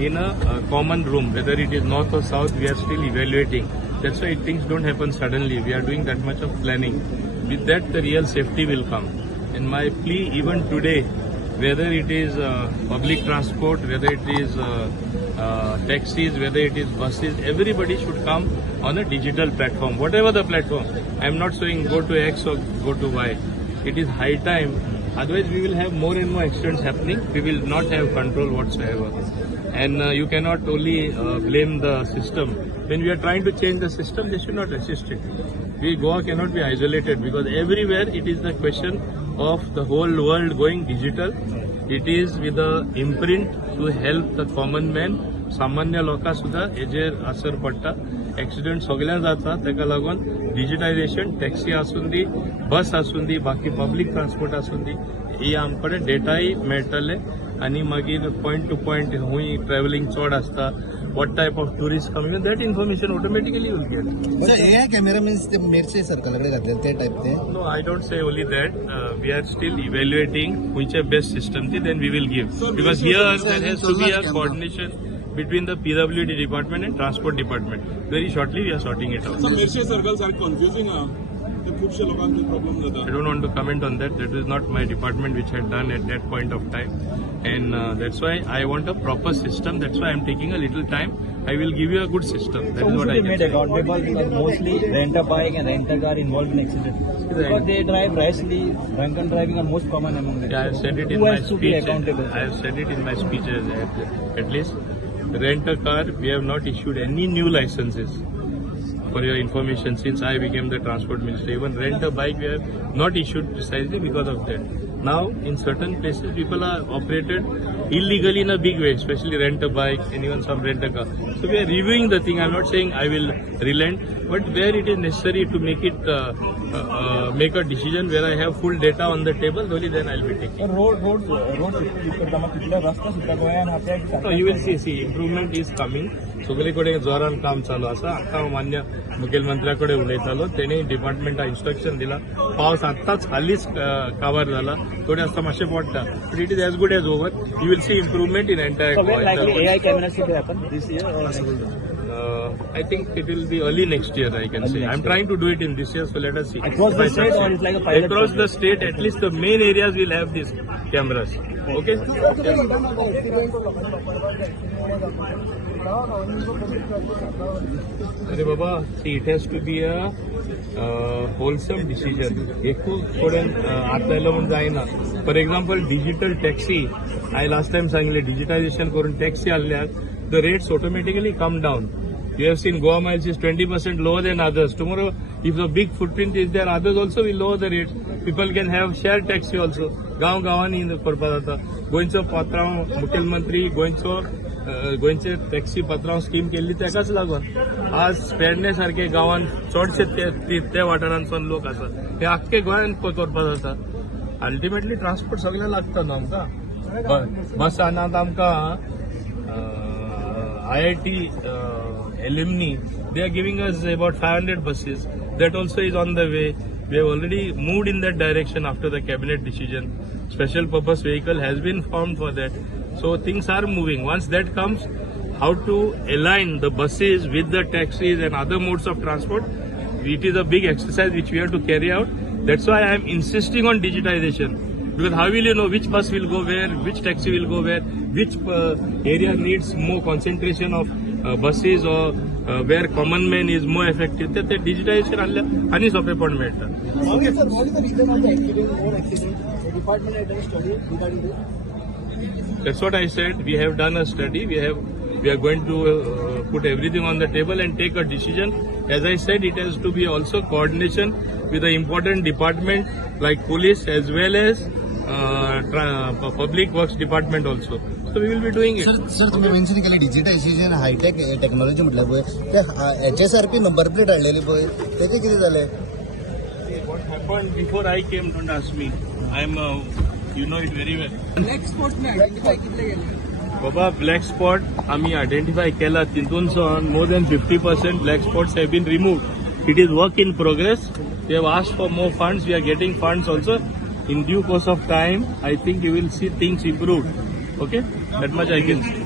in a common room, whether it is north or south, we are still evaluating. That's why things don't happen suddenly. We are doing that much of planning. With that, the real safety will come. And my plea even today, whether it is public transport, whether it is taxis, whether it is buses, everybody should come on a digital platform, whatever the platform. I am not saying go to X or go to Y. It is high time. Otherwise, we will have more and more accidents happening. We will not have control whatsoever. And you cannot only blame the system. When we are trying to change the system, they should not resist it. Goa cannot be isolated because everywhere it is the question of the whole world going digital. It is with the imprint to help the common man. सामान्य लोकां सुद्धा हेजेर असर पडटा. Accident सगळ्यां जाता, ताका लागून डिजिटायझेशन टॅक्सी आसून दी, बस आसून दी, बाकी पब्लीक ट्रान्सपोर्ट आसून दी, ही आमकडे डेटाय मेळटले आनी मागीर पॉयंट टू पॉयंट खूंय ट्रॅव्हलिंग चड आसता, what type of tourists coming, and that information automatically will get. So AI camera means the Mirchi circle कडे घातले ते type ते. No, I don't say only that. We are still evaluating which is best system, then we will give. Because here there has to be a coordination between the PWD department and transport department. Very shortly we are sorting it out. So Mirchi circles are confusing. खूपशे लोकांचे problem जाता. I don't want to comment on that. That is not my department which had done at that point of time. And that's why I want a proper system. That's why I'm taking a little time. I will give you a good system. That is what I can made say. accountable because mostly rent a bike and rent a car involved in accident. Because they drive rashly, drunken driving are most common among them. Yeah, I have said it in Who my has to be speech. accountable? I have said it in my speeches. At least rent a car. We have not issued any new licenses. For your information, since I became the transport minister, even rent a bike we have not issued precisely because of that. Now, in certain places, people are operated illegally in a big way, especially rent a bike and even some rent a car. So we are reviewing the thing. I'm not saying I will relent, but where it is necessary to make it, make a decision where I have full data on the table, only then I'll be taking. Road So you will see improvement is coming. सगळीकडे जोरान काम चालू आसा. आता मान्य मुखेलमंत्र्याकडे उलयतालो, तेणे डिपार्टमेंटा instruction दिला. पावस आत्ताच हालीच कव्हर झाला, थोडे आसता मातशें पडटा, but it is as good as over. You will see improvement in entire. AI cameras should happen this year or I think it will be early next year, I can say. I'm trying to do it in this year, so let us see. Across the state or it's like a pilot? Across the state, at least the main areas will have these cameras. Okay? अरे बाबा, see, it has to be a wholesome decision. एकू थोडं आतलेलं म्हणून जायना. For example digital taxi, हांवें last time सांगिल्लें digitisation करून taxi आसल्यार the rates automatically come down. You have seen Goa Miles is 20% lower than others. Tomorrow, if the big footprint is there, others also will lower the rates. People can have shared taxi also. गांवांनी करपाक जाता. गोंयचो पात्रांव मुखेलमंत्री गोंयचे taxi पात्रांव scheme केल्ली तेकाच लागून आज पेडणे सारखे गांवांत चडशे त्या वाठारांतसून लोक आसा, ते आख्खे गोंयान करपाक जाता. अल्टिमेटली ट्रान्सपोर्ट सगळें लागता न्हू आमकां. बसान आतां आमकां IIT alumni, they are giving us about 500 buses. That also is on the way. We have already moved in that direction after the cabinet decision. Special purpose vehicle has been formed for that. So things are moving. Once that comes, how to align the buses with the taxis and other modes of transport, it is a big exercise which we have to carry out. That's why I am insisting on digitization. Because how will you know which bus will go where, which taxi will go where, which area needs more concentration of buses or where common man is more effective. That digitization आणि सोपेपण मेळटा. Okay, sir, what is the reason of the accident, more accident? The department has done a study regarding this? That's what I said. We have done a study. We are going to put everything on the table and take a decision. As I said, it has to be also coordination with the important department like police as well as public works department also. So we will be doing it. Sir तुम्ही mention केलं digitisation hi-tech technology म्हटलं पळय ते HSRP number plate हाडलेली पळय तेका कितें जालें? What happened before I came, don't ask me. You know it very well. Black spot ने identify कितले गेले? बाबा, ब्लॅक स्पॉट आम्ही आयडेंटिफाय केला. तितूनसून more than 50% black spots have been removed. It is work in progress. They have asked for more funds. We are getting funds also. In due course of time, I think you will see things improved. Okay? That much I can say.